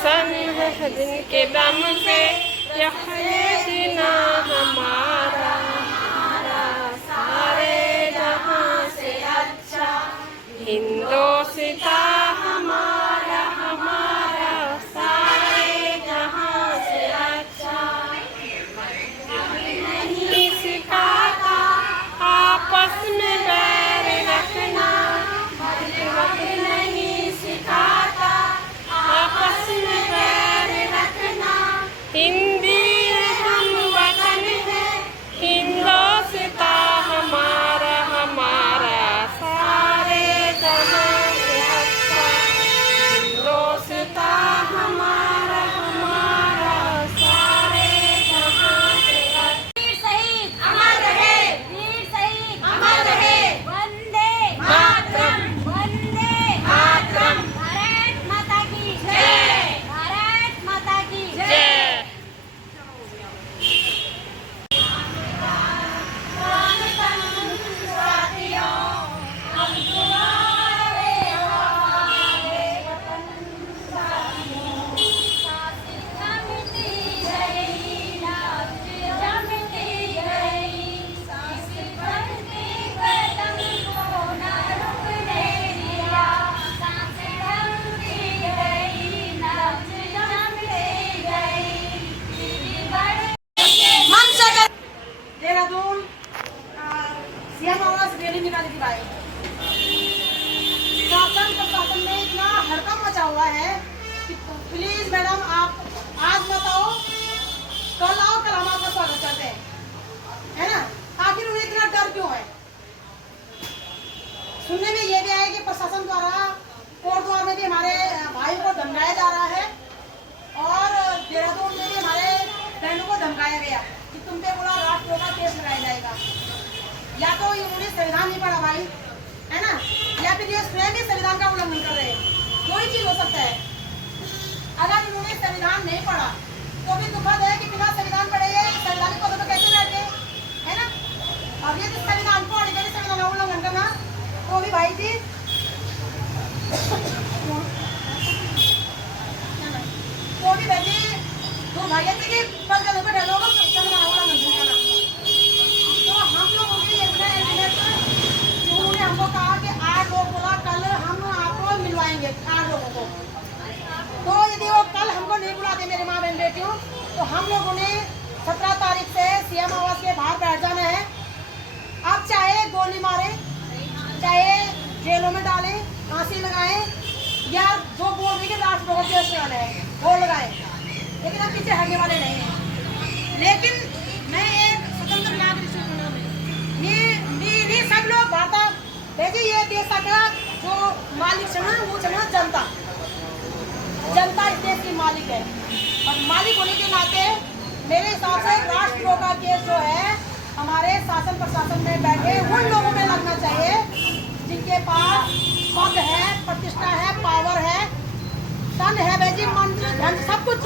रोशन है जिनके दम पे यह जीना हमारा, सारे जहां से अच्छा हिंदोस्ता हमारा, हमारा सारे जहां से अच्छा। नहीं सिखाता आपस में बैर रखना, नहीं सिखाता आपस में बैर रखना। हिंदी हम वतन है, हिंदोस्ता हमारा, हमारा सारे जहां से अच्छा हिंदोस्ता हमारा, हमारा सारे जहां से अच्छा। वीर शहीद अमर रहे, वीर शहीद अमर रहे। वंदे मातरम, वंदे मातरम। भारत माता की जय, भारत माता की जय। देहरादून सीएम आवास रैली निकाली थी भाई। शासन प्रशासन में इतना हड़कंप मचा हुआ है कि प्लीज मैडम आप आज मत आओ, कल आओ, कल हम आपका स्वागत करते हैं, है ना। आखिर उन्हें इतना डर क्यों है? सुनने में ये भी आया कि प्रशासन द्वारा कोटद्वार में भी हमारे भाइयों को धमकाया जा रहा है और देहरादून में भी हमारे बहनों को धमकाया गया कि तुम पे बोला राष्ट्रद्रोह का केस लगाया जाएगा। या तो उन्होंने संविधान नहीं पढ़ा भाई, है ना, या फिर ये स्वयं ही संविधान का उल्लंघन कर रहे हैं। कोई चीज हो सकता है। अगर इन्होंने संविधान नहीं पढ़ा तो भी दुखद है कि बिना संविधान पढ़े ये संवैधानिक पदों पर कैसे बैठे, है ना। अब ये तो संविधान पढ़ के संविधान का उल्लंघन करना तो भी भाई जी तो भी भाई जी दुर्भाग्य से कि पंचायत में लोगों को संविधान उल्लंघन करना। तो हम लोगों की उन्होंने हमको कहा कि 8 लोग बोला कल हम आपको मिलवाएंगे 8 लोगों को। तो यदि वो कल हमको नहीं बुलाते मेरे माँ बहन बेटियों, तो हम लोगों ने 17 तारीख से सीएम आवास के बाहर बैठ जाना है। अब चाहे गोली मारे, चाहे जेलों में डालें, फांसी लगाएं, या जो बोल रही है राष्ट्रद्रोह केस लगाना है वो लगाए, लेकिन हम पीछे हटने वाले नहीं हैं। लेकिन मैं एक स्वतंत्र नागरिक नहीं सब लोग भारत देखिए ये देश का जो मालिक है वो है जनता। जनता इस देश की मालिक है और मालिक होने के नाते मेरे हिसाब से राष्ट्रद्रोह का केस जो है हमारे शासन प्रशासन में बैठे उन लोगों में लगना चाहिए जिनके पास पद है, प्रतिष्ठा है, पावर है, धन है, वैसी मंत्र धन सब कुछ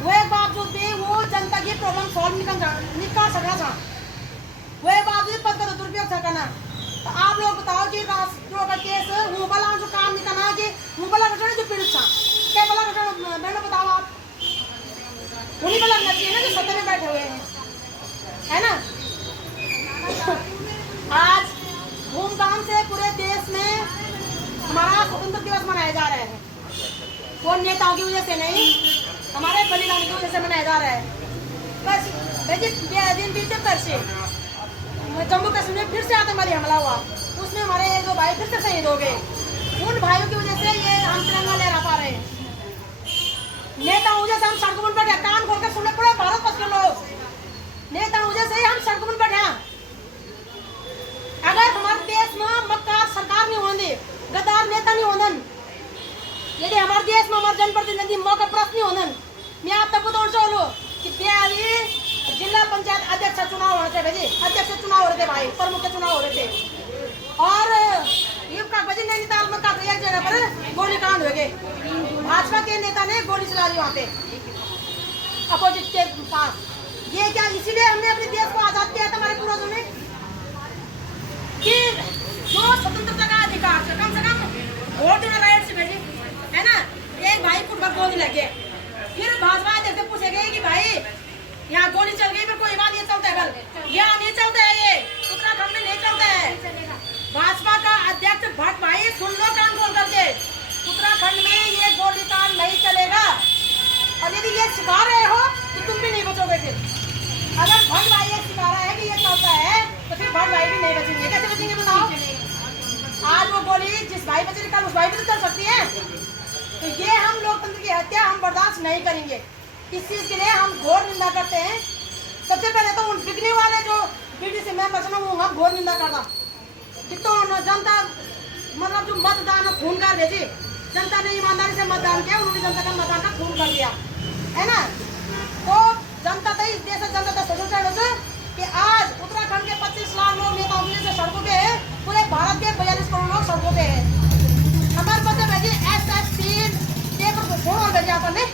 हुए बावजूद भी वो जनता की प्रॉब्लम सॉल्व निकाल सकना था। वह बावजूद पद का दुरुपयोग करना। तो आप लोग बताओ कि राष्ट्रद्रोह का केस वो वाला जो काम नहीं करना कि वो वाला घटना जो पीड़ित था क्या वाला घटना मैंने बताओ आप उन्हीं पर लगना चाहिए ना जो सत्ता में बैठे हुए हैं, है ना। आज धूमधाम से पूरे देश में हमारा स्वतंत्रता दिवस मनाया जा रहा है। वो नेताओं की वजह से नहीं, हमारे बलिदान की वजह से मनाया जा रहा है। बस दिन बीते पर से जम्मू कश्मीर में फिर से आतंकवादी हमला हुआ, उसमें हमारे जो भाई फिर से शहीद हो गए। उन भाइयों की वजह से ये हम तिरंगा लहरा पा रहे हैं। नेताओं वजह से हम सड़कों पर बैठे, कान खोल कर सुनने पड़े भारत पक्ष के लोग। नेताओं वजह से हम सड़कों पर बैठे। अगर हमारे देश में मक्कार सरकार नहीं होने, गद्दार नेता नहीं होने, यदि हमारे देश में हमारे जनप्रतिनिधि मौका प्रश्न नहीं होने, मैं आप तक बताऊँ चाहूँ कि जिला पंचायत अध्यक्ष चुनाव होने थे भाई, अध्यक्ष चुनाव हो रहे थे भाई, प्रमुख के चुनाव हो रहे थे और ये नैनीताल में एक जगह पर गोलीकांड हो गए। भाजपा के नेता ने गोली चला दी वहाँ पे अपोजिट के पास। ये क्या इसीलिए हमने अपने देश को आजाद किया था हमारे पूर्वजों ने कि जो स्वतंत्रता का अधिकार कम से कम वोट देना राइट से भेजे, है ना। एक भाई को गोली लगे फिर भाजपा जैसे पूछेंगे कि भाई यहाँ गोली चल गई, फिर कोई बात नहीं चलता है, कल यहाँ नहीं चलता है, ये उत्तराखंड में नहीं चलता है। भाजपा का अध्यक्ष भट्ट भाई सुन लो कान खोल करके, उत्तराखंड में ये गोलीकांड नहीं चलेगा। और यदि ये सिखा रहे हो तो तुम भी नहीं बचोगे। फिर अगर भट्ट भाई ये सिखा रहा है कि ये चलता है तो फिर भट्ट भाई भी नहीं बचेंगे। कैसे बचेंगे बताओ? आज वो गोली जिस भाई बचे कल उस भाई भी तो चल सकती है। तो ये हम लोकतंत्र की हत्या हम बर्दाश्त नहीं करेंगे। इस चीज के लिए हम घोर निंदा करते हैं। सबसे पहले तो उन बिकने वाले जो बीडीसी मेंबर्स हैं वो हम घोर निंदा करता कि तो जनता मतलब जो मतदान खून कर भेजी, जनता ने ईमानदारी से मतदान किया, उन्होंने जनता का मतदान का खून कर दिया है ना। तो जनता तो इस देश जनता तो सोच कि आज उत्तराखंड के 25 लाख लोग नेताओं से सड़कों पे है, पूरे भारत के 42 करोड़ लोग सड़कों पे है। हमारे बच्चे भेजे SS3 पेपर को छोड़ और भेजे अपन ने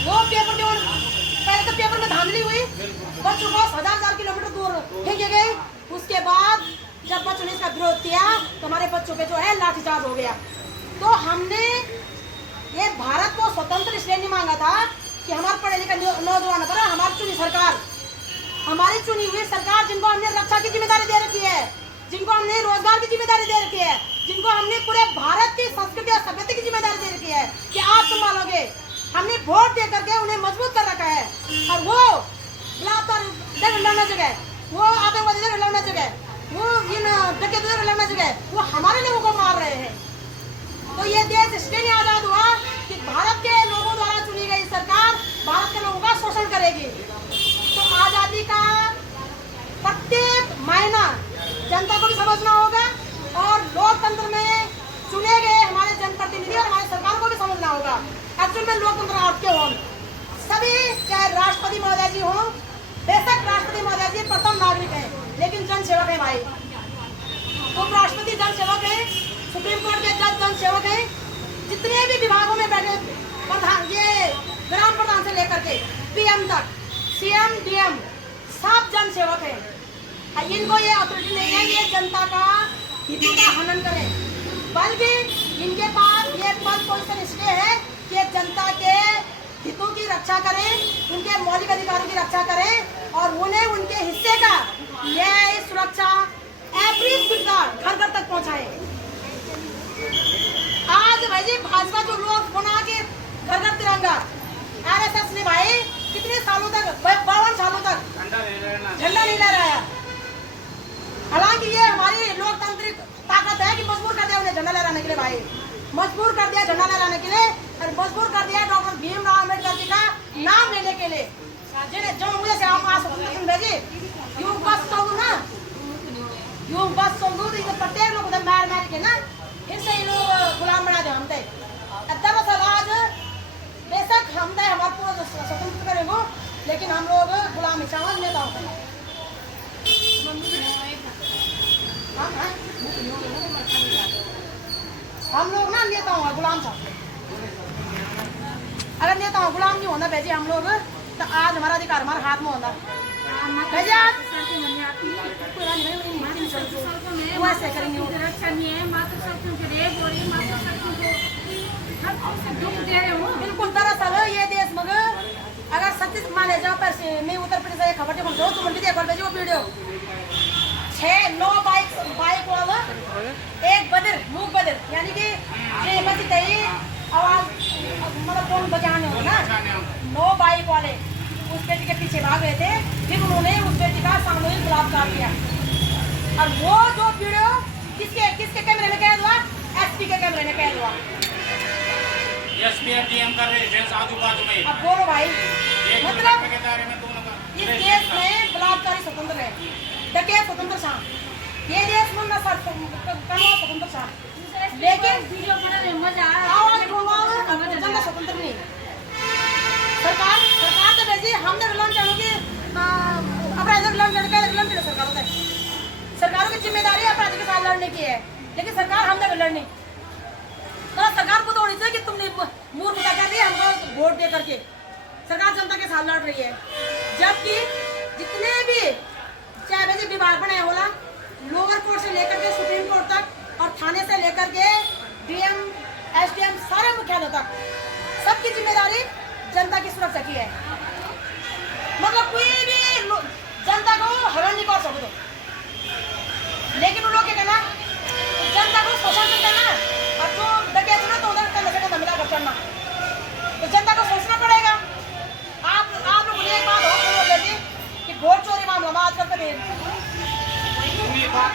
वो पेपर जो पहले तो पेपर में धांधली हुई, बच्चों को 1000 किलोमीटर दूर फेंके गए। उसके बाद जब बच्चों ने इसका विरोध किया तो हमारे बच्चों पे जो है लाठीचार्ज हो गया। तो हमने ये भारत को स्वतंत्र इसलिए नहीं मांगा था कि हमारे पढ़े लिखे नौजवान पर हमारी चुनी सरकार, हमारी चुनी हुई सरकार जिनको हमने रक्षा की जिम्मेदारी दे रखी है, जिनको हमने रोजगार की जिम्मेदारी दे रखी है, जिनको हमने पूरे भारत की संस्कृति और सभ्यता की जिम्मेदारी दे रखी है कि आप संभालोगे, हमने वोट दे करके उन्हें मजबूत कर रखा है। और वो लड़ना जगह, वो आतंकवादी लड़ना जगह, वो इन डकैत लड़ना जगह, वो हमारे लोगों को मार रहे हैं। तो ये देश इसलिए नहीं आजाद हुआ कि भारत के लोगों द्वारा चुनी गई सरकार भारत के लोगों का शोषण करेगी। तो आजादी का प्रत्येक मायना जनता को भी समझना होगा और लोकतंत्र में चुने गए हमारे जनप्रतिनिधि और हमारी सरकार को भी समझना होगा। एक्चुअल में लोकतंत्र आपके हो सभी, चाहे राष्ट्रपति महोदय जी हो, बेशक राष्ट्रपति महोदय जी प्रथम नागरिक है लेकिन जन सेवक है भाई। उपराष्ट्रपति जन सेवक है, सुप्रीम कोर्ट के जज जन सेवक है, जितने भी विभागों में बैठे प्रधान, ये ग्राम प्रधान से लेकर के PM तक, CM DM सब जन सेवक है। इनको ये अथॉरिटी नहीं है ये जनता का हितों का हनन करें, बल्कि इनके पास ये पद पोजीशन इसलिए है कि जनता के हितों की रक्षा करें, उनके मौलिक अधिकारों की रक्षा करें और उन्हें उनके हिस्से का न्याय, सुरक्षा, एवरी सुविधा घर घर तक पहुंचाएं। आज भाई जी भाजपा जो लोग बना के घर घर तिरंगा, RSS ने भाई कितने सालों तक 52 सालों तक झंडा नहीं लहराया। हालांकि ये हमारी लोकतांत्रिक ताकत है कि मजबूर कर दिया उन्हें झंडा लहराने के लिए, भाई मजबूर कर दिया झंडा लहराने के लिए और मजबूर कर दिया डॉक्टर भीमराव अम्बेडकर जी का नाम लेने के लिए। जो मुझे से आप भेजी यूं बस चलू ना, यूं बस चलू तो प्रत्येक लोग मार मार के ना फिर से लोग गुलाम बना दे हमसे। दरअसल आज बेशक हम हमारे पूरा स्वतंत्र करेंगे लेकिन हम लोग गुलाम समझ नेताओं का हम लोग ना नेताओं का गुलाम था। अगर नेताओं गुलाम नहीं होना भेजे हम लोग तो आज हमारा अधिकार हमारे हाथ में होता भेजे। आज ऐसे करेंगे बिल्कुल। दरअसल ये देश मगर अगर सच्ची माने जाओ पर मैं उत्तर प्रदेश से खबर देखो तुम भी देखो भेजो वीडियो 6-9 बाइक वाला एक बदर मूक बदर यानी कि ये बची तई आवाज मतलब कौन बजाने हो ना 9 बाइक वाले उस बेटी के पीछे भाग रहे थे। फिर उन्होंने उस बेटी का सामूहिक बलात्कार किया और वो जो वीडियो किसके कैमरे में कैद हुआ? SP के कैमरे में कैद हुआ। SPDM कर रहे हैं आजू बाजू में। अब बोलो भाई मतलब इस देश में बलात्कारी स्वतंत्र है, डकैत स्वतंत्र था, ये देश में नशा स्वतंत्र था, लेकिन वीडियो बनाने में मजा आवाज जनता स्वतंत्र नहीं। सरकार तो वैसे हमने लॉन्च की अपराधिक लड़ने सरकारों की जिम्मेदारी अपराधी के साथ लड़ने की है, लेकिन सरकार हमने लड़ने तो सरकार को तो होनी चाहिए कि तुमने मूर्खता कर रही है हमको वोट दे करके। सरकार जनता के साथ लड़ रही है, जबकि जितने भी चाहे वैसे विभाग बने होला लोअर कोर्ट से लेकर के सुप्रीम कोर्ट तक और थाने से लेकर के DM SDM सारे मुख्यालय तक सब सबकी जिम्मेदारी जनता की सुरक्षा की है। मतलब कोई भी जनता को हरण नहीं कर सकते, लेकिन उन लोग क्या कहना जनता को शोषण करते ना, और जो डकैत ना तो उधर कंधा से कंधा मिलाकर चढ़ना, तो जनता को सोचना पड़ेगा। आप लोगों ने एक बात और सुनो जैसे कि वोट चोरी मामला में आजकल का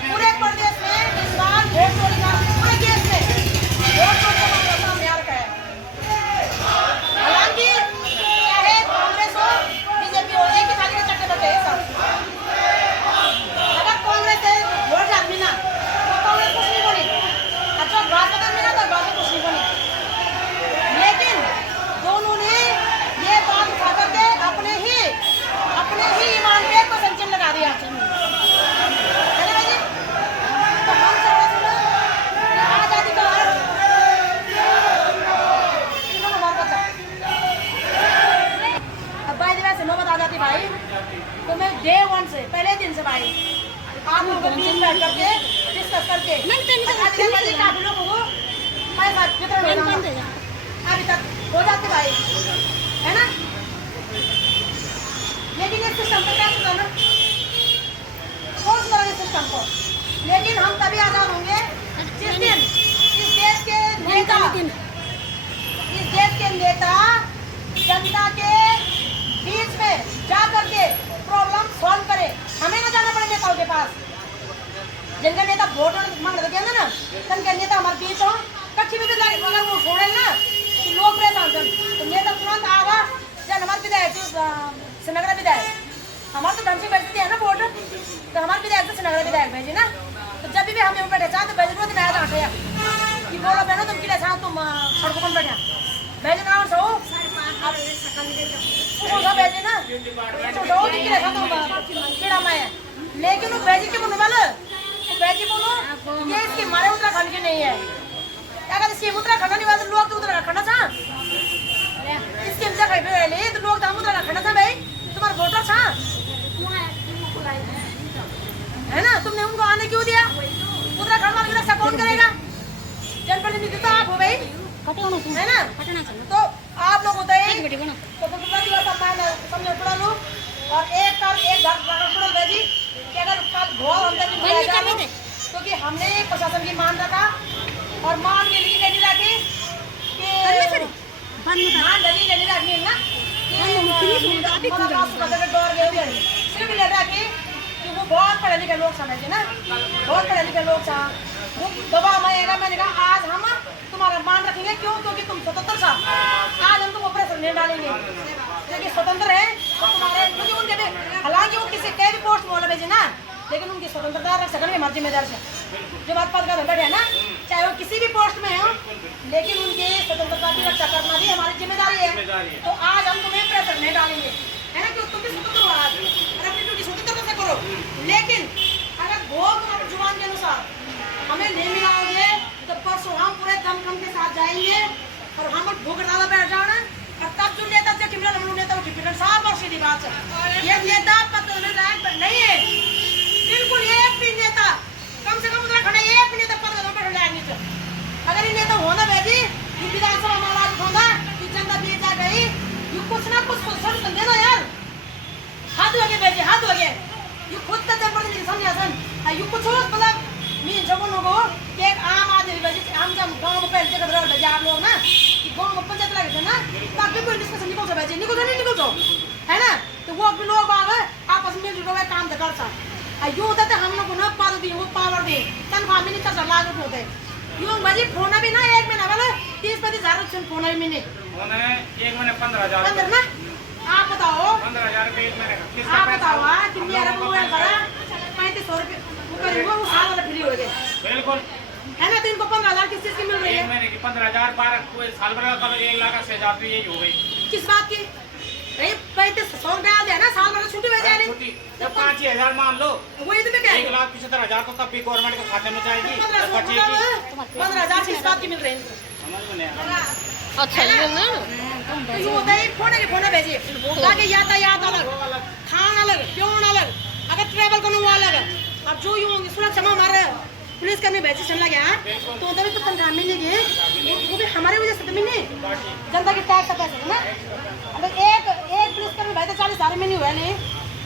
पूरे प्रदेश में इस बार वोट चोरी का पूरे देश में वोट चोरी का मामला सामने आ रखा है। हालांकि चाहे कांग्रेस हो बीजेपी हो, एक ही थाली में चट्टे बटे हैं सब। अगर कांग्रेस है वोट आदमी ना तो कांग्रेस कुछ नहीं बनी, अच्छा भाजपा में ना तो भाजपा कुछ नहीं बनी। लेकिन दोनों ने ये बात उठा करके अपने ही ईमान पे को संचन लगा दिया है ना भाई। तो हम सब आजादी का अब भाई वैसे नौबत आ जाती भाई, तो मैं डे 1 से पहले दिन से भाई आप लोगों को मीटिंग बैठ करके डिस्कस करके काफी लोगों को पैसा वितरण अभी तक हो जाते भाई, है ना। लेकिन इस सिस्टम को क्या सुधारना, कौन सुधारेंगे सिस्टम को। लेकिन हम तभी आजाद होंगे जिस दिन इस देश के नेता जनता के बीच में जा करके प्रॉब्लम सॉल्व करे। हमें ना जाना पड़े नेताओं के पास, जिनका नेता वोट मांग रहे ना तन के नेता हमारे बीच हो कच्ची भी लगे, अगर वो छोड़े ना तो लोग परेशान कर, तो नेता तुरंत आवा। जब हमारे विधायक श्रीनगर विधायक हमारे तो धनसी बैठती है ना वोट, तो हमारे विधायक तो श्रीनगर विधायक भेजे ना, तो जब भी हम बैठे चाहते भेज रो दिन आया था कि बोलो बहनो तुम किले चाहो तुम सड़कों पर बैठा भेज ना सो भेजे ना कीड़ा माया। लेकिन वो भेजी के बोलो वाले बैठी बोलो ये इसकी हमारे उत्तराखंड की नहीं है। अगर इसकी उत्तराखंड नहीं वाले लोग तो उत्तराखंड था इसकी जगह पे ले तो लोग तो हम उत्तराखंड था भाई, तुम्हारा वोटर था है ना, तुमने उनको आने क्यों दिया। उत्तराखंड वाले की रक्षा कौन करेगा, जनप्रतिनिधि तो आप हो भाई, है ना। तो आप लोग होते हैं स्वतंत्रता दिवस समझो पड़ा लो, और एक कल एक घर पड़ा भेजी कि अगर कल घोर अंदर क्योंकि हमने प्रशासन की मान रखा और मान के लिए नहीं रखी कि मान नहीं रखी ना सिर्फ ले रखी कि वो बहुत पढ़े लिखे लोग समझे ना, बहुत पढ़े लिखे लोग था वो दबाव में आएगा। मैंने कहा आज हम तुम्हारा मान रखेंगे, क्यों, क्योंकि तुम स्वतंत्र था। आज हम तुमको प्रेशर नहीं डालेंगे क्योंकि स्वतंत्र है तो तुम्हारे क्योंकि उनके भी हालांकि वो किसी के भी पोस्ट में भेजे ना, लेकिन उनकी स्वतंत्रता रख सकने हमारी जिम्मेदारी है। जो बात पद का बैठे है ना, चाहे वो किसी भी पोस्ट में हो, लेकिन उनकी स्वतंत्रता की रक्षा करना भी हमारी जिम्मेदारी है। तो आज हम तुम्हें प्रेशर नहीं डालेंगे, है ना, क्यों तुम भी स्वतंत्र हो आज और अपनी ड्यूटी स्वतंत्रता से करो। लेकिन अगर वो तुम्हारी जुबान के अनुसार हमें नहीं मिलाओगे तो परसों हम पूरे दमखम के साथ जाएंगे और हम भूख डाला बैठ जाना। और तब जो नेता जो टिप्पणी हम लोग नेता टिप्पणी साफ और सीधी बात है, ये नेता पद नहीं है बिल्कुल। एक भी नेता कम से कम उत्तराखंड एक भी नेता पद पर नहीं चाहिए। अगर ये नेता होना भेजी ये विधानसभा हमारा होगा कि जनता बीच जा गई ये कुछ ना कुछ सोच देना यार, हाथ लगे भेजे हाथ लगे ये खुद का जनप्रतिनिधि समझे सन ये कुछ मतलब मैं जब लोगों कि एक आम आदमी भेजे हम जब गाँव में पहले जगह भेजे आप लोग ना कि गाँव में पंचायत लगे थे ना ताकि कोई डिस्कशन निकल जाए भेजे निकल जाओ है ना, तो वो लोग आगे आपस में मिलजुल कर काम कर सकते। यूँ होता था हम लोग ना पद दी वो पावर दी तनख्वाह में नहीं कर सकता लागू होते यूँ भाजी फोन भी ना एक महीना वाला 30-35,000 फोन भी मैंने एक महीने 15,000 ना। आप बताओ 15,000 रुपये एक महीने का आप बताओ कि मेरा मोबाइल भरा 3500 रुपये वो साल वाला फ्री हो गए बिल्कुल है ना। तो इनको 15,000 किस चीज की मिल रही है, एक महीने की 15,000 12 कोई साल भर का 1,80,000 रुपये यही हो गई। किस बात की 3500 डाल दिया ना साल भर छुट्टी हो जाएगी छुट्टी जब 5,000 मान लो वही तो मैं कह रही हूँ 1,75,000 तो तब भी गवर्नमेंट के खाते में जाएगी। 15,000 किस बात की मिल रही है समझ में नहीं आ रहा। अच्छा ये ना तो ये होता है फोन भेजिए ताकि यातायात अलग खाना अलग प्योन अलग अगर ट्रेवल करना वो अलग। अब जो यूँ सुरक्षा में हमारे पुलिस कर्मी भेजे चल गया तो तभी तो तनख्वाह मिलेगी वो भी हमारी वजह से महीने जनता की टैक्स का पैसा है ना। अगर एक पुलिसकर्मी भाई तो 40,000 महीने हुए नहीं,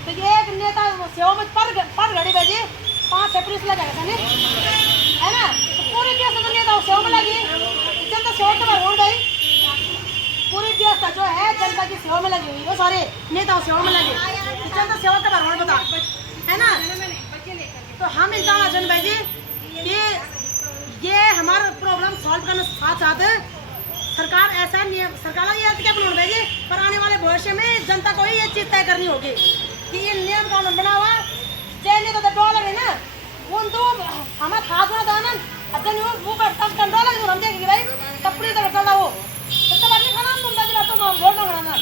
तो एक नेता सेवा में पर घड़ी भेजी 5-6 पुलिस लगेगा है ना। तो पूरी देश का नेता सेवा में लगी, जनता सेवा के बारे भाई पूरी देश का जो है जनता की सेवा में लगी हुई, वो सारे नेताओं सेवा में लगे, जनता सेवा के बारे बता है ना। तो हम इंसान अजन भाई जी कि ये हमारा प्रॉब्लम सॉल्व करने साथ साथ सरकार ऐसा नियम सरकार ये क्या बनाना भाई जी, पर आने वाले भविष्य में जनता को ही ये चीज तय करनी होगी कि ये नियम कानून बना हुआ चैन तो डॉलर है ना, उन तो हमारे हाथ में दाना अजन वो पर तब कंट्रोल हम देखेंगे भाई तब पूरी तरह चल रहा हो तो तब नहीं खाना तुम बजरा तुम वोट मांगना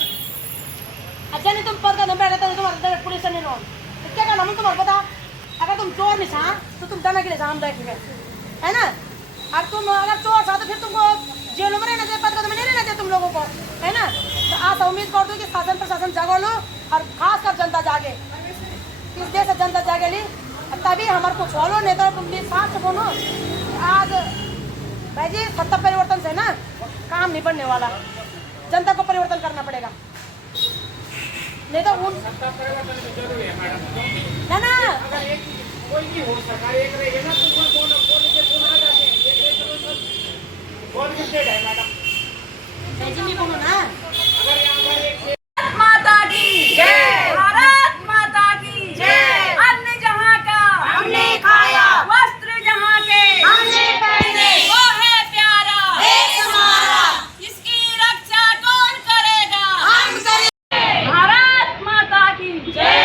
अच्छा नहीं तुम पद का नंबर रहता है तुम्हारे पुलिस से नहीं लो तो क्या करना हम तुम्हारे पता। अगर तुम चोर निशान तो तुम डरने के लिए सामने बैठेंगे है ना। और तुम अगर चोर था तो फिर तुमको जेलों में रहना चाहिए, पद का तुम्हें नहीं रहना चाहिए तुम लोगों को है ना। तो आज उम्मीद कर दो कि शासन प्रशासन जागो लो और खासकर जनता जागे, इस देश से जनता जागे ली तभी हमारे को छोड़ो, नहीं तो तुम साथ से बोलो। आज भाई जी सत्ता परिवर्तन से ना काम नहीं बढ़ने वाला, जनता को परिवर्तन करना पड़ेगा, नहीं तो उन सत्ता परिवर्तन तो जरूरी है मैडम, है ना। अगर एक कोई भी हो सरकार एक रहेगी ना तो कौन आ जाते हैं कौन किससे है मैडम। भाई जी नहीं बोलो ना, अगर यहाँ पर एक माता की जय, भारत माता की जय। अन्न जहाँ का हमने खाया, वस्त्र जहाँ के हमने पहने, वो है प्यारा देश हमारा, इसकी रक्षा कौन करेगा। हम करें। भारत माता की जय,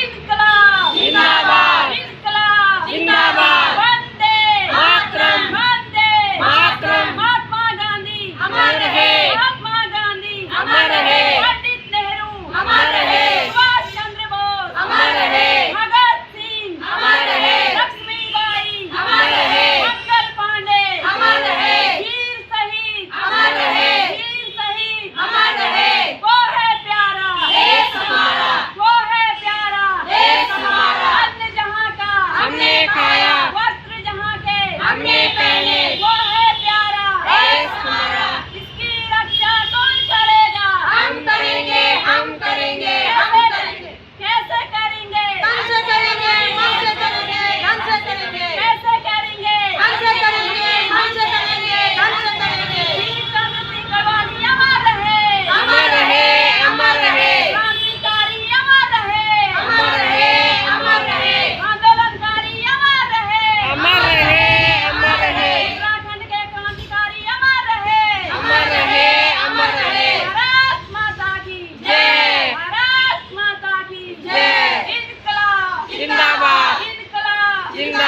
इनकलाब जिंदाबाद, इनकलाब जिंदाबाद, वंदे मातरम, वंदे मातरम, महात्मा गांधी अमर रहे, महात्मा गांधी अमर रहे, पंडित नेहरू अमर रहे, सुभाष चंद्र बोस अमर रहे, भगत सिंह अमर रहे, लक्ष्मीबाई अमर रहे, मंगल पांडे अमर रहे, वीर शहीद अमर रहे, वीर शहीद अमर रहे, वो है प्यारा देश हमारा, वो है प्यारा देश हमारा, अन्न जहाँ का हमने खाया, वस्त्र जहाँ के हमने पहने, वो है प्यारा देश हमारा, इसकी रक्षा कौन करेगा। हम करेंगे, हम करेंगे, हम करेंगे, कैसे करेंगे हमसे करेंगे, हमसे करेंगे, हमसे करेंगे, कैसे करेंगे हमसे करेंगे, हमसे करेंगे, हमसे करेंगे, वीर चंद्र सिंह गढ़वाली अमर रहे, अमर रहे, अमर रहे, क्रांतिकारी अमर रहे, अमर रहे, अमर रहे, आंदोलनकारी अमर रहे, अमर रहे, अमर रहे, उत्तराखंड के क्रांतिकारी अमर रहे, अमर रहे, अमर रहे, भारत माता की जय, भारत माता की जय, इनकलाब जिंदाबाद, इनकलाब जिंदाबाद।